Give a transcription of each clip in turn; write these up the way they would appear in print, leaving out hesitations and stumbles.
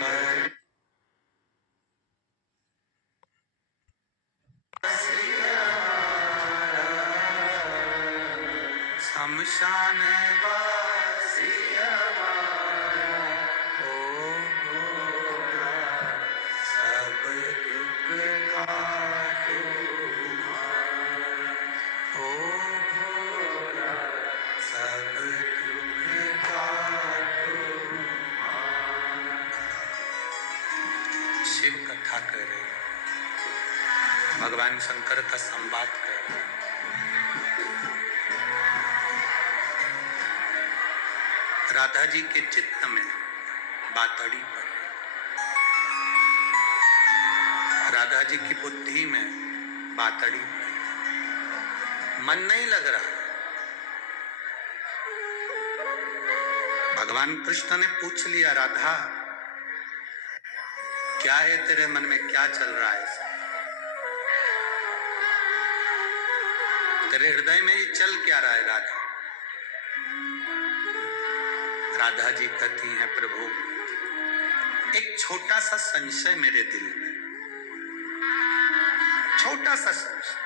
कर शमशान वासी हमारा, ओ भोला सब दुख काटो तुम्हारा, ओ भोला सब दुख काटो तुम्हारा। शिव कथा कर रहे हैं, भगवान शंकर का संवाद कर रहे हैं। राधा जी के चित्त में बातड़ी पड़ी, राधा जी की बुद्धि में बातड़ी पड़ी, मन नहीं लग रहा। भगवान कृष्ण ने पूछ लिया, राधा क्या है तेरे मन में, क्या चल रहा है, तेरे हृदय में ये चल क्या रहा है राधा। राधा जी कहती हैं, प्रभु एक छोटा सा संशय मेरे दिल में, छोटा सा संशय।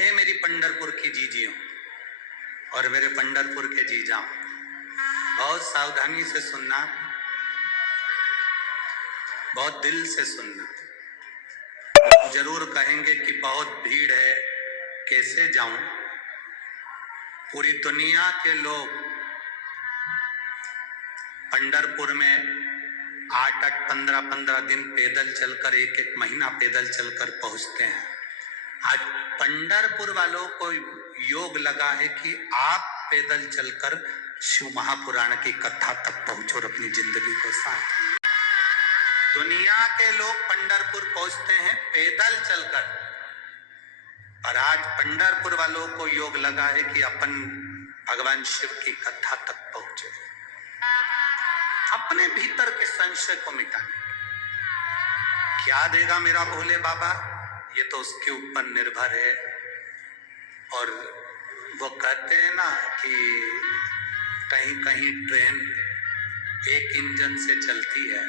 ए मेरी पंढरपुर की जीजियों और मेरे पंढरपुर के जीजाओं, बहुत सावधानी से सुनना, बहुत दिल से सुनना। जरूर कहेंगे कि बहुत भीड़ है, कैसे जाऊं। पूरी दुनिया के लोग पंढरपुर में 8-8, 15-15 दिन पैदल चलकर, 1-1 महीना पैदल चलकर पहुंचते हैं। आज पंढरपुर वालों को योग लगा है कि आप पैदल चलकर शिव महापुराण की कथा तक पहुंचो और अपनी जिंदगी को साथ। दुनिया के लोग पंढरपुर पहुंचते हैं पैदल चलकर, और आज पंढरपुर वालों को योग लगा है कि अपन भगवान शिव की कथा तक पहुंचे, अपने भीतर के संशय को मिटाने। क्या देगा मेरा भोले बाबा, ये तो उसके ऊपर निर्भर है। और वो कहते हैं ना कि कहीं कहीं ट्रेन एक इंजन से चलती है,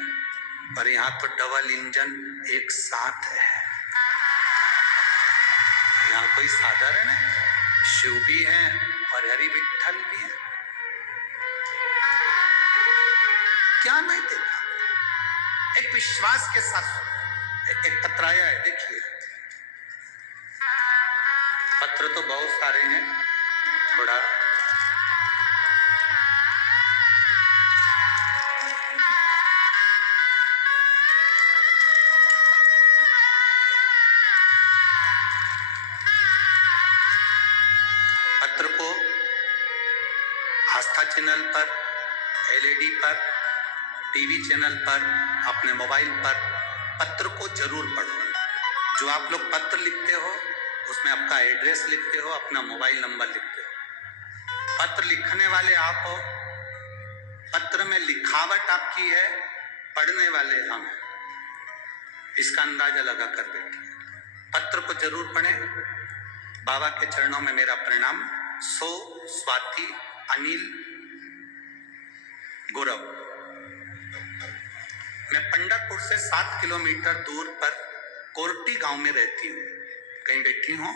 पर यहाँ तो डबल इंजन एक साथ है। यहाँ कोई साधारण है, शिव भी है और हरि विठल भी है। क्या नहीं देखा, एक विश्वास के साथ एक पत्र आया है, देखिए। पत्र तो बहुत सारे हैं, थोड़ा पत्र को आस्था चैनल पर, एलईडी पर, टीवी चैनल पर, अपने मोबाइल पर पत्र को जरूर पढ़ो। जो आप लोग पत्र लिखते हो उसमें आपका एड्रेस लिखते हो, अपना मोबाइल नंबर लिखते हो। पत्र लिखने वाले आप हो, पत्र में लिखावट आपकी है, पढ़ने वाले हम हैं। इसका अंदाजा लगा कर देखिए। पत्र को जरूर पढ़ें। बाबा के चरणों में मेरा प्रणाम। सो स्वाति अनिल गौरव, मैं पंढरपुर से 7 किलोमीटर दूर पर कोर्टी गांव में रहती हूँ। कहीं बैठी हूँ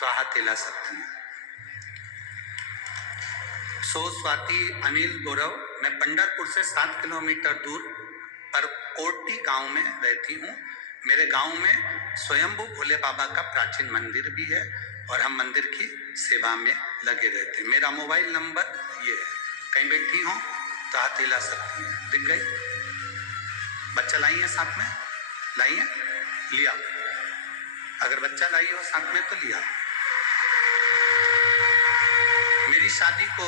तो हाथ हिला सकती हूँ। सो स्वाति अनिल गौरव, मैं पंढरपुर से 7 किलोमीटर दूर पर कोर्टी गांव में रहती हूँ। मेरे गांव में स्वयंभू भोले बाबा का प्राचीन मंदिर भी है और हम मंदिर की सेवा में लगे रहते हैं। मेरा मोबाइल नंबर ये है। कहीं बैठी हो तो हाथ हिला सकती है। दिख गई? बच्चा लाई है साथ में? लाई है? लिया। अगर बच्चा लाई हो साथ में तो लिया। मेरी शादी को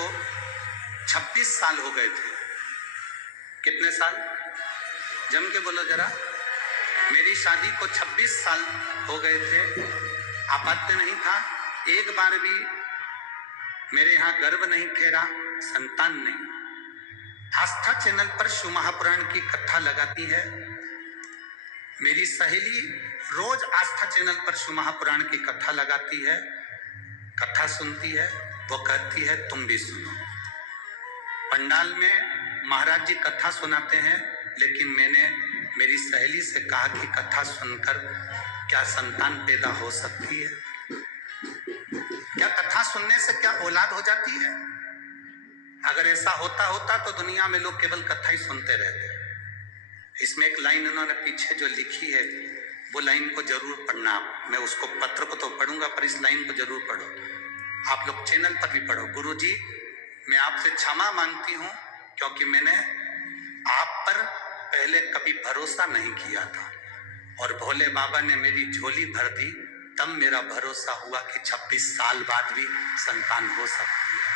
26 साल हो गए थे। कितने साल? जम के बोलो जरा। मेरी शादी को 26 साल हो गए थे। आपत्ति नहीं था, एक बार भी मेरे यहाँ गर्भ नहीं ठहरा, संतान नहीं। आस्था चैनल पर शिव महापुराण की कथा लगाती है। मेरी सहेली रोज आस्था चैनल पर शिव महापुराण की कथा लगाती है, कथा सुनती है। वो कहती है तुम भी सुनो। पंडाल में महाराज जी कथा सुनाते हैं, लेकिन मैंने मेरी सहेली से कहा कि कथा सुनकर क्या संतान पैदा हो सकती है? क्या कथा सुनने से क्या औलाद हो जाती है? अगर ऐसा होता तो दुनिया में लोग केवल कथा ही सुनते रहते। इसमें एक लाइन उन्होंने पीछे जो लिखी है, वो लाइन को जरूर पढ़ना आप। मैं उसको पत्र को तो पढ़ूंगा, पर इस लाइन को जरूर पढ़ो। आप लोग चैनल पर भी पढ़ो। गुरुजी, मैं आपसे क्षमा मांगती हूं, क्योंकि मैंने आप पर पहले कभी भरोसा नहीं किया था, और भोले बाबा ने मेरी झोली भर दी, तब मेरा भरोसा हुआ कि 26 साल बाद भी संतान हो सकती है।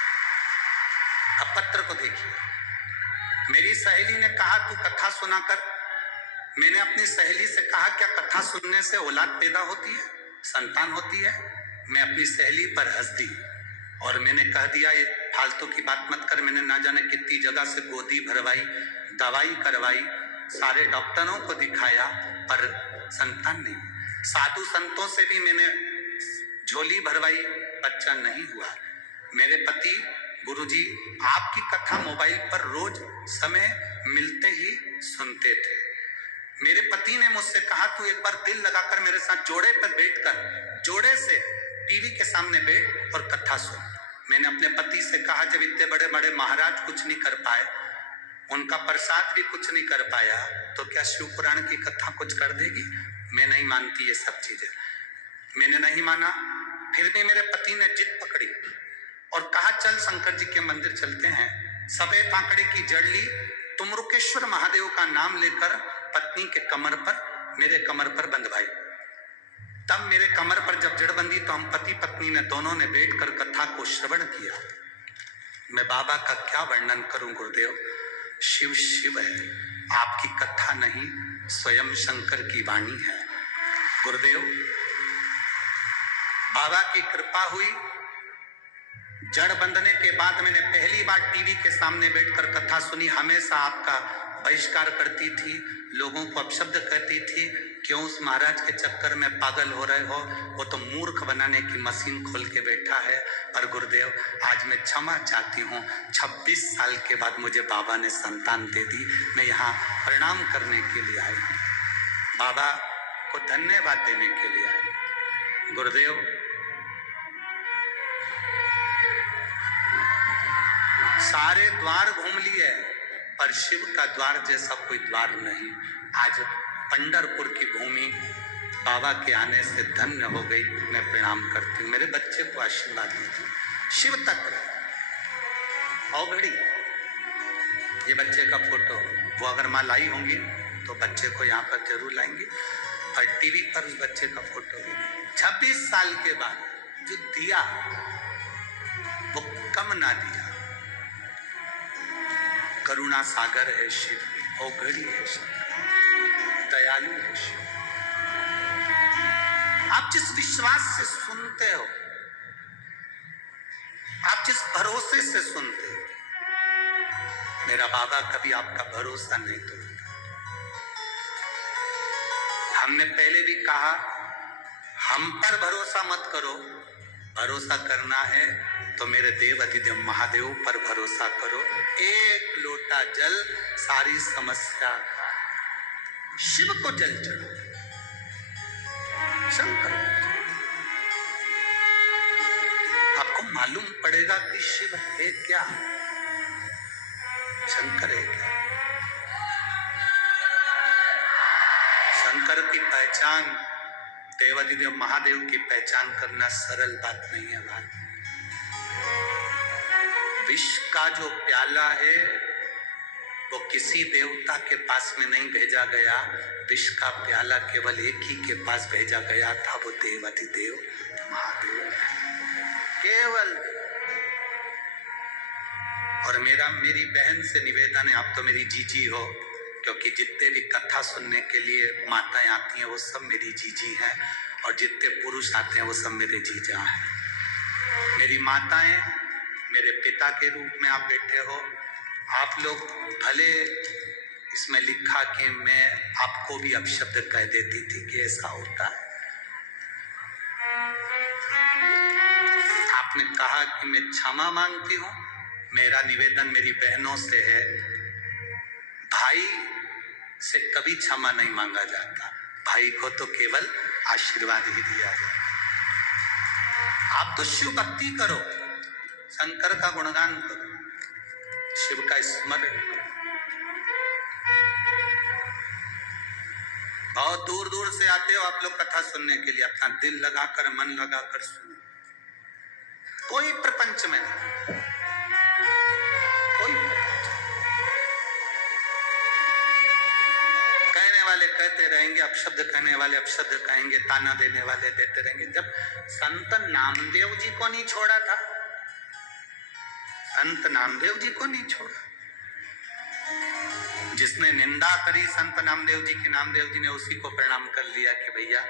अब पत्र को देखिए। मेरी सहेली ने कहा तू कथा सुना कर। मैंने अपनी सहेली से कहा क्या कथा सुनने से औलाद पैदा होती है, संतान होती है? मैं अपनी सहेली पर हंस दी और मैंने कह दिया ये फालतू की बात मत कर। मैंने ना जाने कितनी जगह से गोदी भरवाई, दवाई करवाई, सारे डॉक्टरों को दिखाया, पर संतान नहीं। साधु संतों से भी मैंने झोली भरवाई, बच्चा नहीं हुआ। मेरे पति गुरुजी आपकी कथा मोबाइल पर रोज समय मिलते ही सुनते थे। मेरे पति ने मुझसे कहा तू एक बार दिल लगाकर मेरे साथ जोड़े पर बैठकर, जोड़े से टीवी के सामने बैठ और कथा सुन। मैंने अपने पति से कहा जब इतने बड़े बड़े महाराज कुछ नहीं कर पाए, उनका प्रसाद भी कुछ नहीं कर पाया, तो क्या शिव पुराण की कथा कुछ कर देगी? मैं नहीं मानती ये सब चीजें। मैंने नहीं माना। फिर भी मेरे पति ने जिद पकड़ी और कहा चल शंकर जी के मंदिर चलते हैं। सफेद आंकड़े की जड़ ली, तुमरुकेश्वर महादेव का नाम लेकर पत्नी के कमर पर, मेरे कमर पर बंधवाई। तब मेरे कमर पर जब जड़ बंधी तो हम पति पत्नी ने दोनों ने बैठकर कथा को श्रवण किया। मैं बाबा का क्या वर्णन करूं गुरुदेव। शिव शिव है, आपकी कथा नहीं, स्वयं शंकर की वाणी है। गुरुदेव, बाबा की कृपा हुई। जड़ बंधने के बाद मैंने पहली बार टीवी के सामने बैठकर कथा सुनी। हमेशा आपका बहिष्कार करती थी, लोगों को अपशब्द कहती थी, क्यों उस महाराज के चक्कर में पागल हो रहे हो, वो तो मूर्ख बनाने की मशीन खोल के बैठा है। पर गुरुदेव, आज मैं क्षमा चाहती हूँ। 26 साल के बाद मुझे बाबा ने संतान दे दी। मैं यहाँ प्रणाम करने के लिए आई हूँ, बाबा को धन्यवाद देने के लिए आई। गुरुदेव, सारे द्वार घूम लिए, पर शिव का द्वार जैसा कोई द्वार नहीं। आज पंढरपुर की भूमि बाबा के आने से धन्य हो गई। मैं प्रणाम करती हूँ। मेरे बच्चे को आशीर्वाद दीजिए। शिव तक और घड़ी, ये बच्चे का फोटो, वो अगर माँ लाई होंगी तो बच्चे को यहाँ पर जरूर लाएंगे, पर टीवी पर उस बच्चे का फोटो भी नहीं। 26 साल के बाद जो दिया वो कम ना दिया। करुणा सागर है शिव, औघड़ी है शिव, दयालु है शिव। आप जिस विश्वास से सुनते हो, आप जिस भरोसे से सुनते हो, मेरा बाबा कभी आपका भरोसा नहीं तोड़ता। हमने पहले भी कहा, हम पर भरोसा मत करो, भरोसा करना है तो मेरे देव अधिदेव महादेव पर भरोसा करो। एक लोटा जल सारी समस्या, शिव को जल चढ़ो, शंकर। आपको मालूम पड़ेगा कि शिव है क्या, शंकर है क्या। शंकर की पहचान, देवाधिदेव महादेव की पहचान करना सरल बात नहीं है भाई। विष का जो प्याला है वो किसी देवता के पास में नहीं भेजा गया। विष का प्याला केवल एक ही के पास भेजा गया था, वो देवाधिदेव महादेव, केवल। और मेरी बहन से निवेदन है, आप तो मेरी जीजी हो, क्योंकि जितने भी कथा सुनने के लिए माताएं आती हैं वो सब मेरी जीजी हैं, और जितने पुरुष आते हैं वो सब मेरे जीजा हैं। मेरी माताएं मेरे पिता के रूप में आप बैठे हो। आप लोग भले, इसमें लिखा कि मैं आपको भी अपशब्द कह देती थी कि ऐसा होता है। आपने कहा कि मैं क्षमा मांगती हूँ। मेरा निवेदन मेरी बहनों से है, भाई से कभी क्षमा नहीं मांगा जाता, भाई को तो केवल आशीर्वाद ही दिया जाता। आप तो शिव भक्ति करो, शंकर का गुणगान करो, शिव का स्मरण करो। बहुत दूर दूर से आते हो आप लोग कथा सुनने के लिए, अपना दिल लगाकर मन लगाकर सुनो। कोई प्रपंच में नहीं, कोई प्रपंच। कहने वाले कहते रहेंगे, अपशब्द कहने वाले अपशब्द कहेंगे, ताना देने वाले देते रहेंगे। जब संत नामदेव जी को नहीं छोड़ा था, संत नामदेव जी को नहीं छोड़ा, जिसने निंदा करी संत नामदेव जी की, नामदेव जी ने उसी को प्रणाम कर लिया कि भैया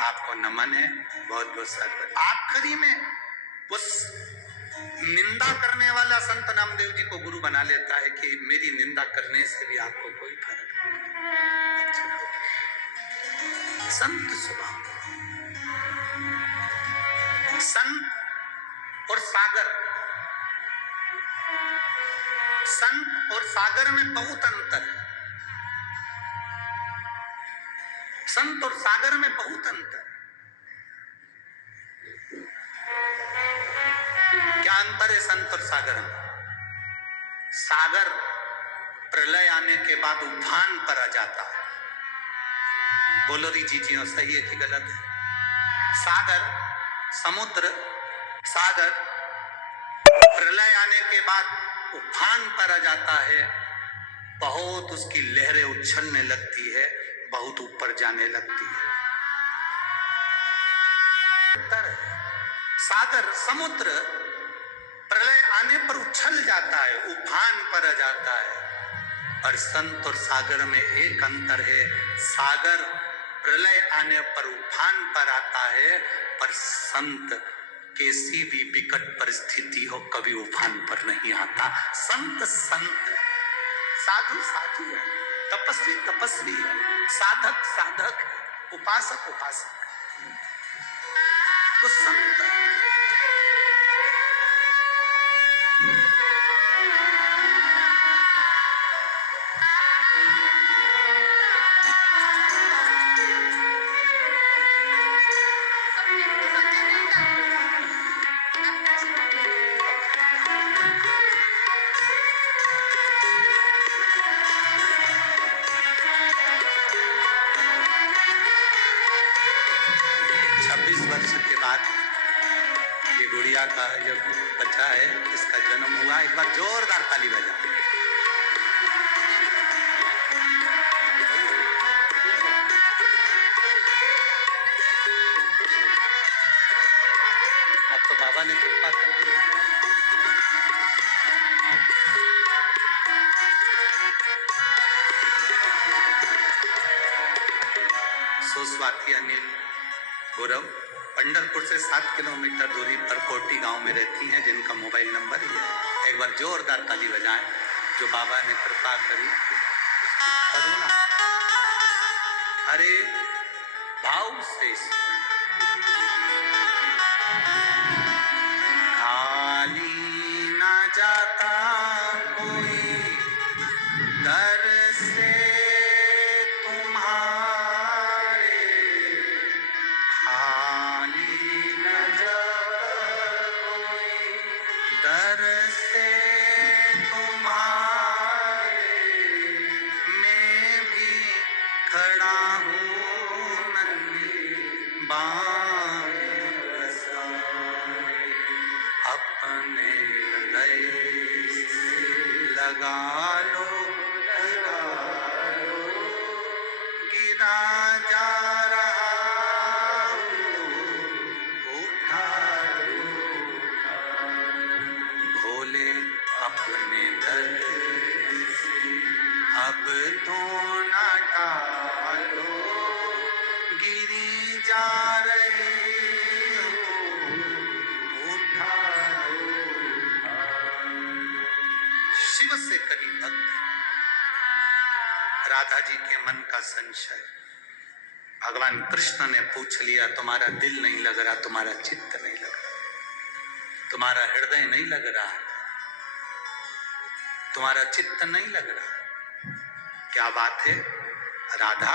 आपको नमन है, बहुत बहुत साधुवाद। आखिरी में उस निंदा करने वाला संत नामदेव जी को गुरु बना लेता है कि मेरी निंदा करने से भी आपको कोई फर्क नहीं। अच्छा, संत स्वभाव। संत और सागर, संत और सागर में बहुत अंतर है। संत और सागर में बहुत अंतर है। क्या अंतर है संत और सागर में? सागर प्रलय आने के बाद उफान पर आ जाता है। बोलो री जी हो, सही है कि गलत है? सागर, समुद्र, सागर प्रलय आने के बाद उफान पर आ जाता है, बहुत उसकी लहरें उछलने लगती है, बहुत ऊपर जाने लगती है। सागर, समुद्र प्रलय आने पर उछल जाता है, उफान पर आ जाता है। और संत और सागर में एक अंतर है, सागर प्रलय आने पर उफान पर आता है, पर संत कैसी भी विकट परिस्थिति हो कभी उफान पर नहीं आता। संत संत है, साधु साधु है, तपस्वी तपस्वी है, साधक साधक है, उपासक उपासक है, वो संत है। ये गुड़िया का जो बच्चा है, इसका जन्म हुआ। एक बार जोरदार ताली बजा। अब तो बाबा ने कृपा कर दी। सुस्वाति अनिल गौरव पंढरपुर से 7 किलोमीटर दूरी पर कोटी गांव में रहती हैं, जिनका मोबाइल नंबर ये है। एक बार जोरदार ताली बजाएं, जो बाबा ने कृपा करी। करुणा, अरे भाव से खाली ना जाता कोई दर से लगा लो गिरा जा रहा उठा लो, भोले अपने दर से अब तो ना टालो, गिरी जा रही उठा लो। शिव से करी भक्ति, राधा जी के मन का संशय। भगवान कृष्ण ने पूछ लिया, तुम्हारा दिल नहीं लग रहा, तुम्हारा चित्त नहीं लग रहा, तुम्हारा हृदय नहीं लग रहा, तुम्हारा चित्त नहीं लग रहा, क्या बात है राधा,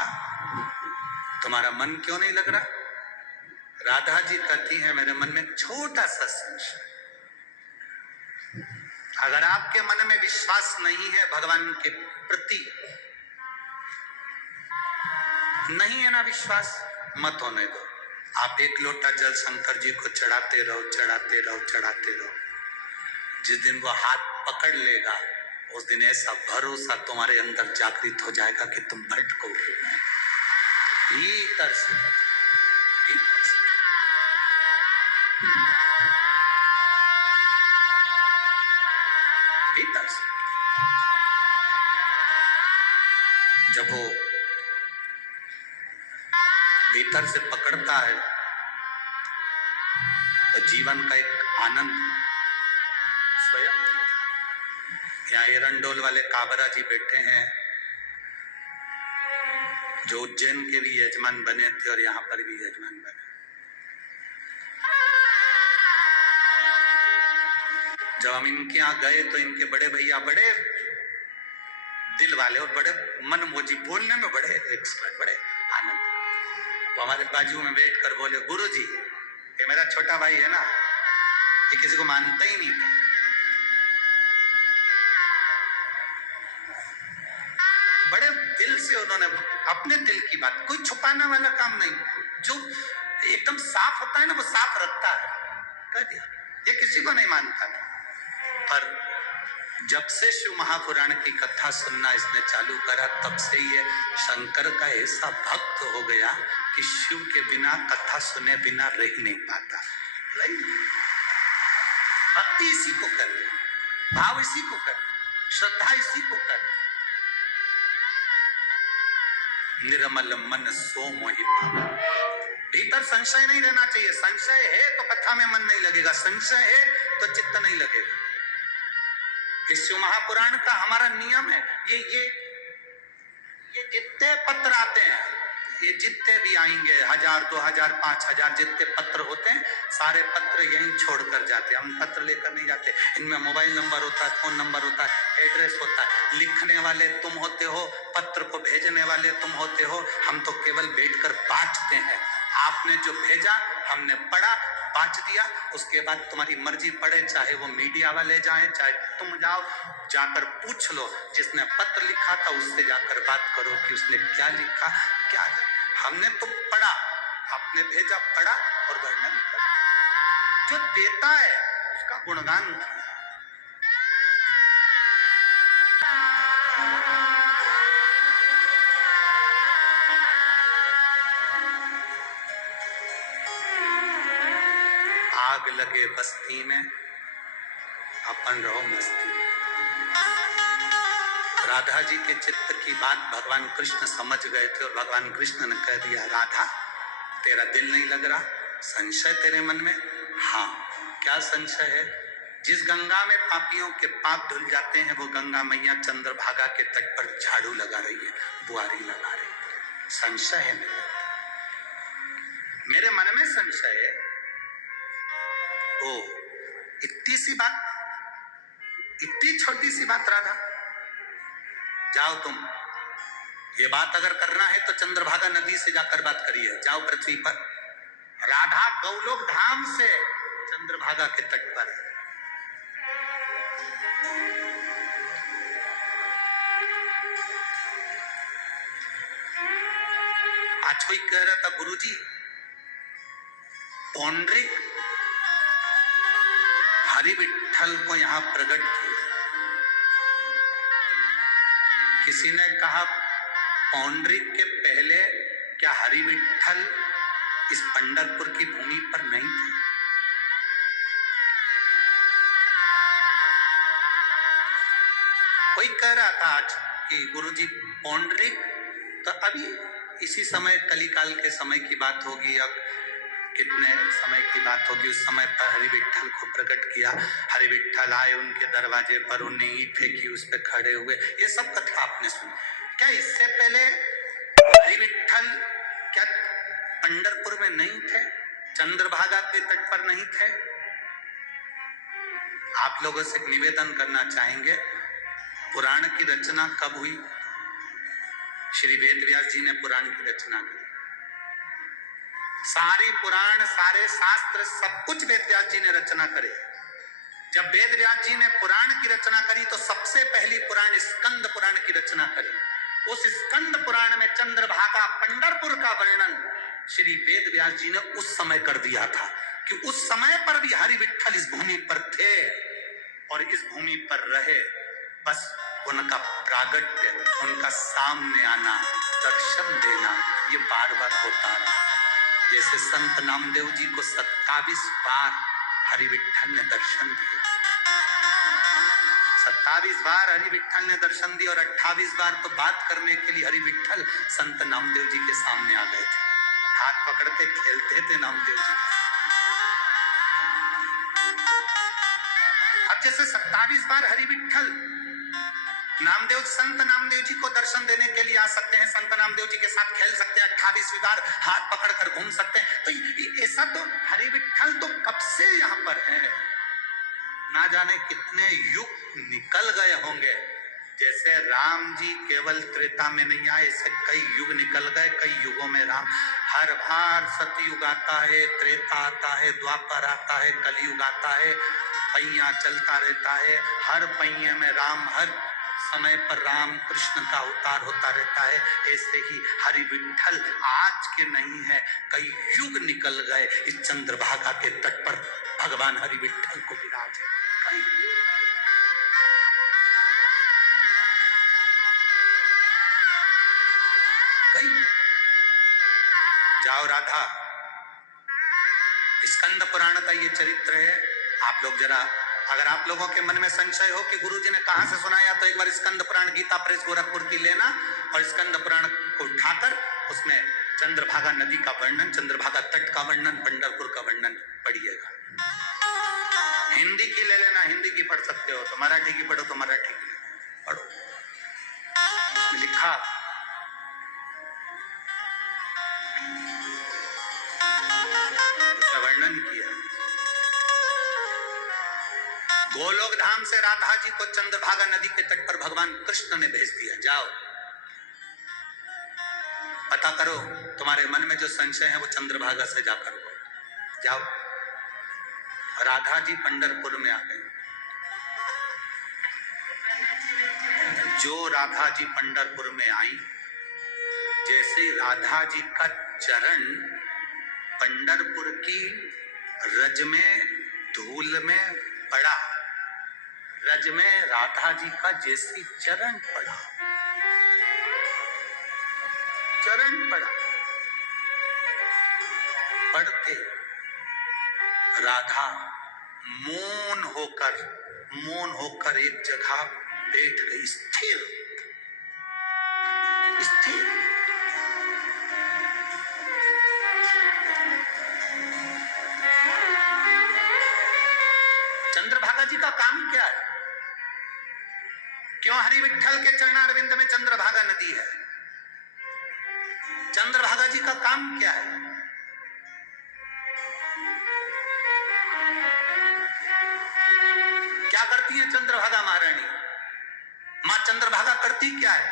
तुम्हारा मन क्यों नहीं लग रहा? राधा जी कहती हैं मेरे मन में एक छोटा सा संशय। अगर आपके मन में विश्वास नहीं है भगवान के प्रति, नहीं है ना विश्वास, मत होने दो। आप एक लोटा जल शंकर जी को चढ़ाते रहो, चढ़ाते रहो, चढ़ाते रहो। जिस दिन वो हाथ पकड़ लेगा उस दिन ऐसा भरोसा तुम्हारे अंदर जागृत हो जाएगा कि तुम भटकोगे नहीं। भीतर से, भीतर से। भीतर से जब वो भीतर से पकड़ता है तो जीवन का एक आनंद स्वयं। यहाँ एरंडोल वाले काबरा जी बैठे हैं जो उज्जैन के भी यजमान बने थे और यहाँ पर भी यजमान बने। जब हम इनके यहाँ गए तो इनके बड़े भैया बड़े दिल वाले और बड़े मनमोजी, बोलने में बड़े एक्सपर्ट, बड़े आनंद। वो हमारे बाजू में बैठ कर बोले, गुरु जी ये मेरा छोटा भाई है ना, ये किसी को मानता ही नहीं था। बड़े दिल से उन्होंने अपने दिल की बात, कोई छुपाने वाला काम नहीं, जो एकदम साफ होता है ना वो साफ रखता है, कह दिया। ये किसी को नहीं मानता था, पर जब से शिव महापुराण की कथा सुनना इसने चालू करा तब से ये शंकर का ऐसा भक्त हो गया कि शिव के बिना, कथा सुने बिना रह नहीं पाता। राइट? भक्ति इसी को करते, भाव इसी को करते, श्रद्धा इसी को करते। निर्मल मन सो मोहि पावै। भीतर संशय नहीं रहना चाहिए। संशय है तो कथा में मन नहीं लगेगा, संशय है तो चित्त नहीं लगेगा। इस शिव महापुराण का हमारा नियम है। ये जितने पत्र आते हैं, ये जितने भी आएंगे, 1000, 2000, 5000 जितने पत्र होते हैं, सारे पत्र यहीं छोड़कर जाते हैं। हम पत्र लेकर नहीं जाते। इनमें मोबाइल नंबर होता है, फोन नंबर होता है, एड्रेस होता है। लिखने वाले तुम होते हो, पत्र को भेजने वाले तुम होते हो। हम तो केवल बैठकर बांटते हैं। आपने जो भेजा हमने पढ़ा, बांट दिया, उसके बाद तुम्हारी मर्जी, पढ़े चाहे वो मीडिया वाले जाएं, चाहे तुम जाओ, जाकर पूछ लो जिसने पत्र लिखा था उससे जाकर बात करो कि उसने क्या लिखा, क्या है। हमने तो पढ़ा, आपने भेजा, पढ़ा और वर्णन कर। जो देता है उसका गुणगान किया। आग लगे बस्ती में, अपन रहो मस्ती में। राधा जी के चित्त की बात भगवान कृष्ण समझ गए थे और भगवान कृष्ण ने कह दिया, राधा तेरा दिल नहीं लग रहा, संशय तेरे मन में? हाँ, क्या संशय है? जिस गंगा में पापियों के पाप धुल जाते हैं वो गंगा मैया चंद्रभागा के तट पर झाड़ू लगा रही है, बुआरी लगा रही है। संशय है मेरे मन में संशय है। ओ, इतनी सी बात, इतनी छोटी सी बात राधा, जाओ तुम, ये बात अगर करना है तो चंद्रभागा नदी से जाकर बात करिए। जाओ पृथ्वी पर, राधा गौलोक धाम से चंद्रभागा के तट पर है। आज कोई कह रहा था, गुरुजी पौंड्रिक हरि विठल को यहां प्रकट किया। किसी ने कहा पौंड्रिक के पहले क्या हरि विठल इस पंढरपुर की भूमि पर नहीं थे? कोई कह रहा था आज कि गुरुजी पौंड्रिक तो अभी इसी समय कलिकाल के समय की बात होगी, अब कितने समय की बात होगी, उस समय पर हरि विठल को प्रकट किया। हरि विठल आए उनके दरवाजे पर, उन्हें ईंट फेंकी, उस पर खड़े हुए। ये सब कथा आपने सुनी। क्या इससे पहले हरि विठल क्या पंढरपुर में नहीं थे, चंद्रभागा के तट पर नहीं थे? आप लोगों से निवेदन करना चाहेंगे, पुराण की रचना कब हुई? श्री वेद व्यास जी ने पुराण की रचना की। सारी पुराण, सारे शास्त्र, सब कुछ वेद व्यास जी ने रचना करे। जब वेद व्यास जी ने पुराण की रचना करी तो सबसे पहली पुराण स्कंद पुराण की रचना करी। उस स्कंद पुराण में चंद्रभागा पंढरपुर का वर्णन श्री वेद व्यास जी ने उस समय कर दिया था कि उस समय पर भी हरि विठ्ठल इस भूमि पर थे और इस भूमि पर रहे। बस उनका प्रागट्य, उनका सामने आना, दर्शन देना, ये बार बार होता रहा। जैसे संत नामदेव जी को 27 बार हरि विठ्ठल ने दर्शन दिए, 27 बार हरि विठ्ठल ने दर्शन दिया और 28 बार तो बात करने के लिए हरि विठ्ठल संत नामदेव जी के सामने आ गए थे। हाथ पकड़ते खेलते थे नामदेव जी। अब जैसे 27 बार हरि विठ्ठल नामदेव, संत नामदेव जी को दर्शन देने के लिए आ सकते हैं, संत नामदेव जी के साथ खेल सकते हैं, 28वीं बार हाथ पकड़कर घूम सकते हैं, तो ऐसा तो हरि विठ्ठल तो कब से यहाँ पर है। ना जाने कितने युग निकल गए होंगे। जैसे राम जी केवल त्रेता में नहीं आए, ऐसे कई युग निकल गए, कई युगों में राम। हर बार सतयुग आता है, त्रेता आता है, द्वापर आता है, कलयुग आता है, पहिया चलता रहता है। हर पहिए में राम, हर समय पर राम कृष्ण का अवतार होता रहता है। ऐसे ही हरि विठ्ठल आज के नहीं है, कई युग निकल गए, इस चंद्रभागा के तट पर भगवान हरि विठ्ठल को विराज है। कई जाओ राधा, स्कंद पुराण का ये चरित्र है। आप लोग जरा, अगर आप लोगों के मन में संशय हो कि गुरुजी ने कहां से सुनाया, तो एक बार स्कंद पुराण गीता प्रेस गोरखपुर की लेना और स्कंद पुराण को उठाकर उसमें चंद्रभागा नदी का वर्णन, चंद्रभागा तट का वर्णन, पंढरपुर का वर्णन पढ़िएगा। हिंदी की ले लेना, हिंदी की पढ़ सकते हो, तो मराठी की पढ़ो तो मराठी की पढ़ो। लिखा उसका वर्णन किया। गोलोक धाम से राधा जी को चंद्रभागा नदी के तट पर भगवान कृष्ण ने भेज दिया। जाओ पता करो, तुम्हारे मन में जो संशय है वो चंद्रभागा से जाकर हो। जाओ। राधा जी पंढरपुर में आ गई। जो राधा जी पंढरपुर में आई, जैसे राधा जी का चरण पंढरपुर की रज में, धूल में पड़ा, रज में राधा जी का जैसी चरण पड़ा, चरण पड़ा, पढ़ते राधा मौन होकर एक जगह बैठ गई, स्थिर स्थिर। चंद्रभागा जी का काम क्या है? क्यों हरि विठ्ठल के चरणारविंद में चंद्रभागा नदी है? चंद्रभागा जी का काम क्या है? क्या करती है चंद्रभागा महारानी? मां चंद्रभागा करती क्या है?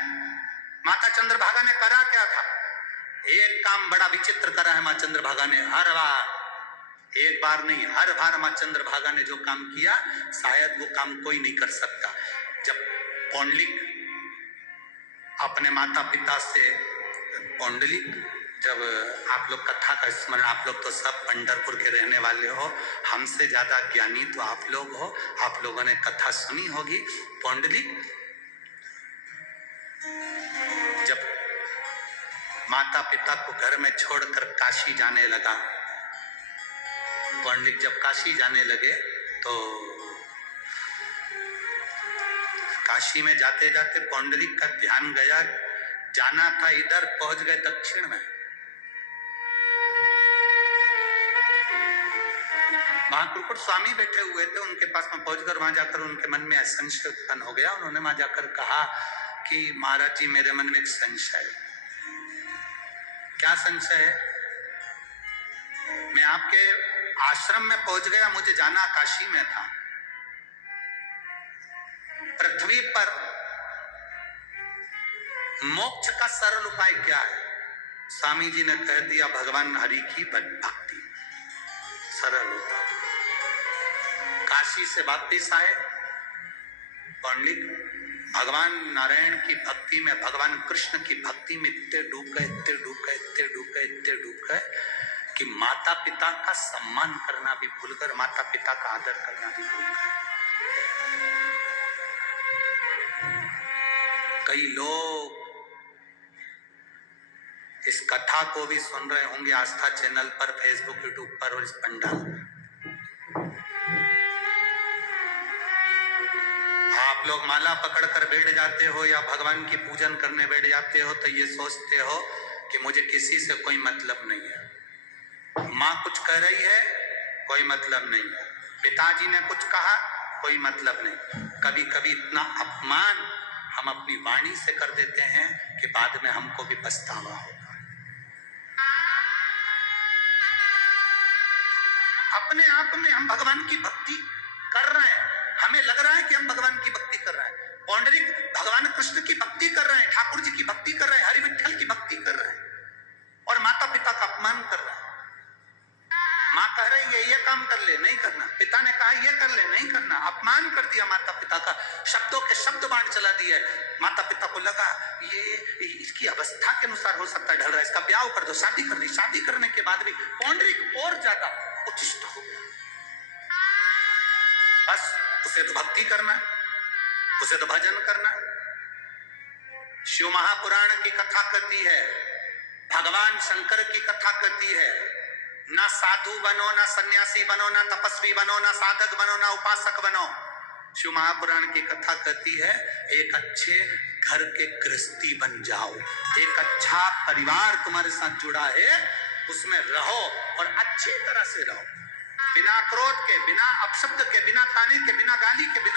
माता चंद्रभागा ने करा क्या था? एक काम बड़ा विचित्र करा है मां चंद्रभागा ने। हर बार, एक बार नहीं, हर बार मां चंद्रभागा ने जो काम किया, शायद वो काम कोई नहीं कर सकता। जब पौंडलिक अपने माता पिता से, पौंडलिक, जब आप लोग कथा का स्मरण, आप लोग तो सब पंढरपुर के रहने वाले हो, हमसे ज्यादा ज्ञानी तो आप लोग हो, आप लोगों ने कथा सुनी होगी। पौंडलिक जब माता पिता को घर में छोड़कर काशी जाने लगा, पौंडलिक जब काशी जाने लगे तो काशी में जाते जाते पौंडलिक का ध्यान गया, जाना था इधर, पहुंच गए दक्षिण में। वहां कुकुट स्वामी बैठे हुए थे, उनके पास में पहुंचकर वहां जाकर उनके मन में संशय उत्पन्न हो गया। उन्होंने वहां जाकर कहा कि महाराज जी, मेरे मन में एक संशय है। क्या संशय है? मैं आपके आश्रम में पहुंच गया, मुझे जाना काशी में था। पृथ्वी पर मोक्ष का सरल उपाय क्या है? स्वामी जी ने कह दिया, भगवान हरि की भक्ति, सरल उपाय। काशी से वापिस आए पंडित, भगवान नारायण की भक्ति में, भगवान कृष्ण की भक्ति में इतने डूब गए, इतने डूब गए, इतने डूब गए, इतने डूब गए कि माता पिता का सम्मान करना भी भूलकर, माता पिता का आदर करना भी भूल गए। कई लोग इस कथा को भी सुन रहे होंगे आस्था चैनल पर, फेसबुक, यूट्यूब पर और इस पंडाल। आप लोग माला पकड़कर बैठ जाते हो या भगवान की पूजन करने बैठ जाते हो तो ये सोचते हो कि मुझे किसी से कोई मतलब नहीं है। माँ कुछ कह रही है, कोई मतलब नहीं है। पिताजी ने कुछ कहा, कोई मतलब नहीं। कभी कभी इतना अपमान हम अपनी वाणी से कर देते हैं कि बाद में हमको भी पछतावा होगा। अपने आप में हम भगवान की भक्ति कर रहे हैं, हमें लग रहा है कि हम भगवान की भक्ति कर रहे हैं। पौंडरिक भगवान कृष्ण की भक्ति कर रहे हैं, ठाकुर जी की भक्ति कर रहे हैं, हरि विठ्ठल की भक्ति कर रहे हैं और माता पिता का अपमान कर रहे हैं। माँ कह रही है ये काम कर ले, नहीं करना। पिता ने कहा ये कर ले, नहीं करना। अपमान कर दिया माता पिता का, शब्दों के शब्द बाण चला दिए। माता पिता को लगा ये इसकी अवस्था के अनुसार हो सकता है ढल रहा है, इसका ब्याह कर दो, शादी कर दी। शादी करने के बाद भी पौंडरिक और ज्यादा उच्छिष्ट हो गया। बस उसे तो भक्ति करना, उसे तो भजन करना। शिव महापुराण की कथा कहती है, भगवान शंकर की कथा कहती है, ना साधु बनो, ना सन्यासी बनो, ना तपस्वी बनो, ना साधक बनो, ना उपासक बनो। शिव महापुराण की कथा कहती है, एक अच्छे घर के गृहस्थी बन जाओ, एक अच्छा परिवार तुम्हारे साथ जुड़ा है, उसमें रहो और अच्छी तरह से रहो, बिना क्रोध के, बिना अपशब्द के, बिना ताने के, बिना गाली के, बिना